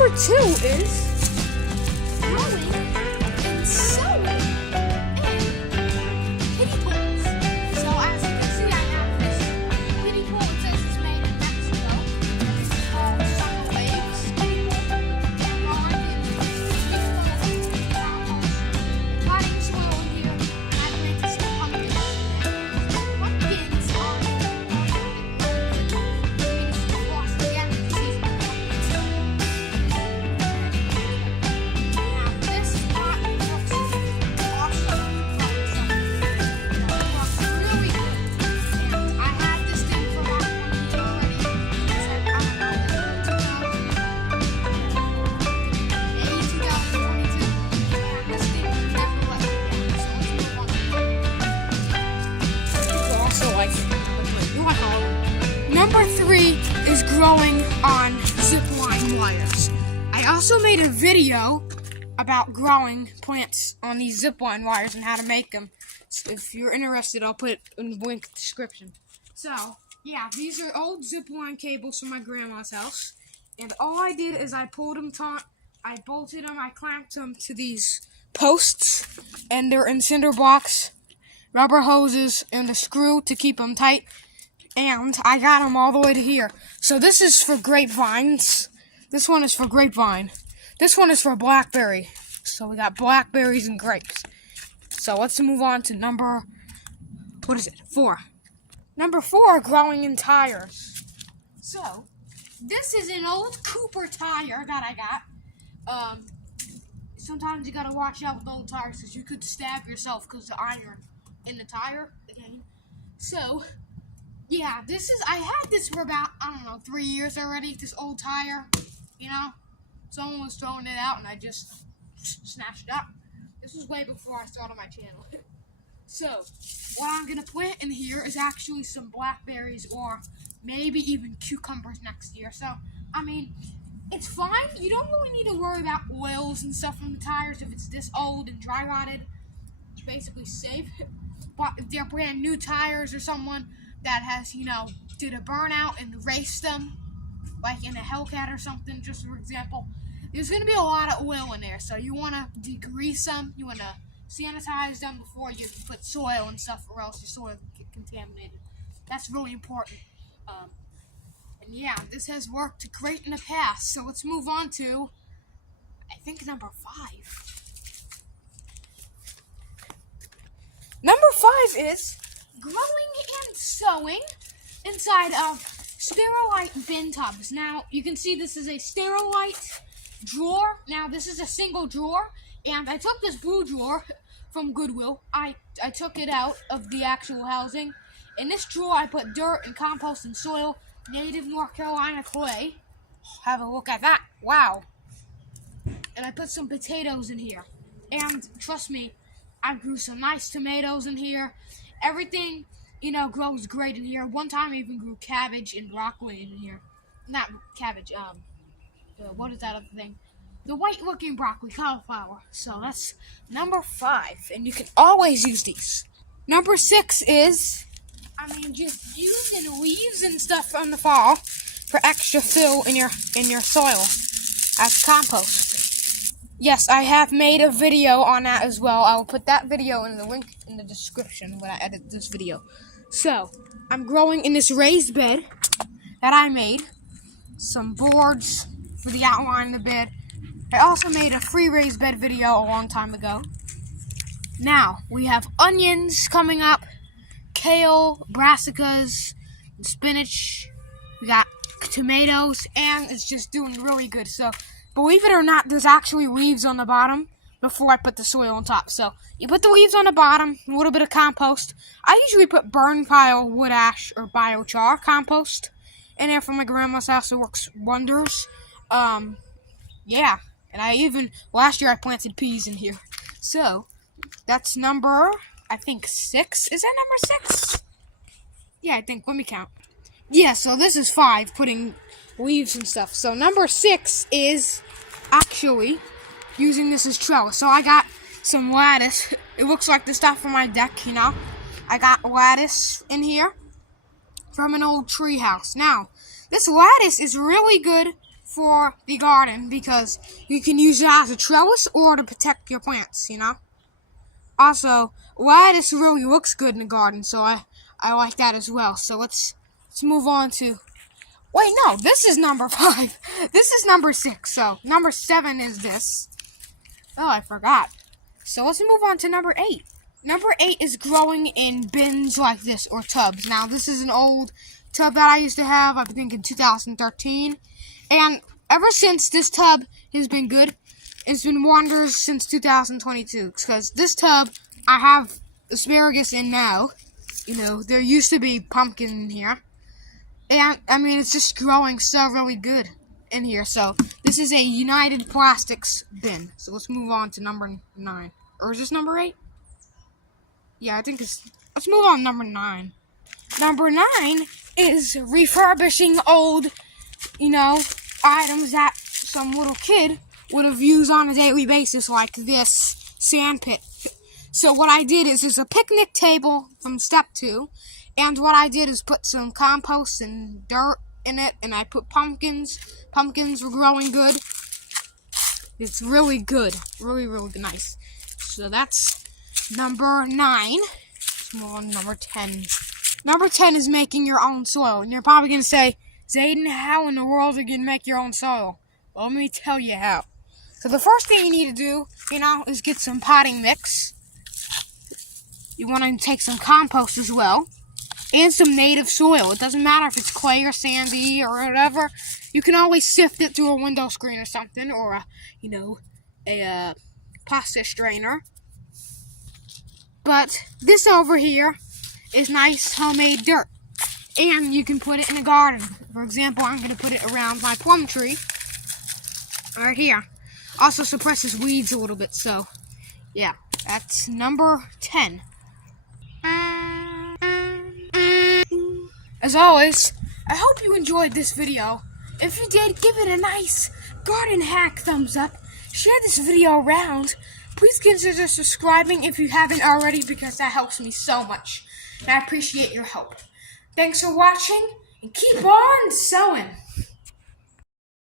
number 2 is growing and sowing in kiddie pools. So as you can see, I have this kiddie pool. It says it's made in Mexico. It's called Summer Waves kiddie pool. And all I did was mix compost, potting soil in here, and I planted some pumpkins in there. Pumpkins are Number 3 is growing on zipline wires. I also made a video about growing plants on these zipline wires and how to make them. So if you're interested, I'll put it in the link description. So, yeah, these are old zipline cables from my grandma's house. And all I did is I pulled them taut, I bolted them, I clamped them to these posts, and they're in cinder blocks, rubber hoses, and a screw to keep them tight. And I got them all the way to here. So this is for grapevines. This one is for grapevine. This one is for blackberry. So we got blackberries and grapes. So let's move on to number, 4. Number 4, growing in tires. So this is an old Cooper tire that I got. Sometimes you gotta watch out with old tires because you could stab yourself because the iron in the tire. Okay. So yeah, I had this for about, 3 years already, this old tire, Someone was throwing it out and I just snatched it up. This was way before I started my channel. So, what I'm going to plant in here is actually some blackberries or maybe even cucumbers next year. So, it's fine. You don't really need to worry about oils and stuff on the tires if it's this old and dry rotted. It's basically safe. But if they're brand new tires or someone that has, did a burnout and raced them, like in a Hellcat or something, just for example, there's going to be a lot of oil in there. So you want to degrease them, you want to sanitize them before you put soil and stuff, or else your soil will get contaminated. That's really important. And yeah, this has worked great in the past. So let's move on to, I think, number 5. Number 5 is growing and sowing inside of Sterilite bin tubs. Now, you can see this is a Sterilite drawer. Now, this is a single drawer, and I took this blue drawer from Goodwill. I took it out of the actual housing. In this drawer, I put dirt and compost and soil, native North Carolina clay. Have a look at that. Wow. And I put some potatoes in here. And trust me, I grew some nice tomatoes in here. Everything, grows great in here. One time I even grew cabbage and broccoli in here. Not cabbage, what is that other thing? The white-looking broccoli, cauliflower. So that's number 5, and you can always use these. Number 6 is, just using leaves and stuff from the fall for extra fill in your soil as compost. Yes, I have made a video on that as well. I will put that video in the link in the description when I edit this video. So, I'm growing in this raised bed that I made. Some boards for the outline of the bed. I also made a free raised bed video a long time ago. Now, we have onions coming up, kale, brassicas, spinach. We got tomatoes, and it's just doing really good. So, believe it or not, there's actually leaves on the bottom before I put the soil on top. So, you put the leaves on the bottom, a little bit of compost. I usually put burn pile, wood ash, or biochar compost in there from my grandma's house. It works wonders. Yeah. And last year I planted peas in here. So, that's number, I think, 6. Is that number 6? Yeah, I think. Let me count. Yeah, so this is 5, putting leaves and stuff. So number 6 is actually using this as trellis. So I got some lattice. It looks like the stuff from my deck, I got lattice in here from an old tree house. Now, this lattice is really good for the garden because you can use it as a trellis or to protect your plants, you know? Also, lettuce really looks good in the garden, so I like that as well. So let's move on to... Wait, no, this is number 5. This is number 6, so number 7 is this. Oh, I forgot. So let's move on to number 8. Number 8 is growing in bins like this, or tubs. Now, this is an old tub that I used to have, I think in 2013. And ever since this tub has been good, it's been wonders since 2022. Because this tub, I have asparagus in now. You know, there used to be pumpkin in here. And, I mean, it's just growing so really good in here. So, this is a United Plastics bin. So, let's move on to number 9. Or is this number 8? Yeah, I think it's... Let's move on to number 9. Number 9 is refurbishing old, you know, items that some little kid would have used on a daily basis, like this sand pit. So, what I did is a picnic table from step 2. And what I did is put some compost and dirt in it, and I put pumpkins. Pumpkins were growing good. It's really good. Really, really nice. So that's number 9. Let's move on to number 10. Number 10 is making your own soil. And you're probably going to say, Zayden, how in the world are you going to make your own soil? Well, let me tell you how. So the first thing you need to do, you know, is get some potting mix. You want to take some compost as well. And some native soil. It doesn't matter if it's clay or sandy or whatever. You can always sift it through a window screen or something, or a plastic strainer. But this over here is nice homemade dirt, and you can put it in a garden. For example, I'm going to put it around my plum tree right here. Also suppresses weeds a little bit. So, yeah, that's number 10. As always, I hope you enjoyed this video. If you did, give it a nice garden hack thumbs up. Share this video around. Please consider subscribing if you haven't already because that helps me so much. And I appreciate your help. Thanks for watching and keep on sowing.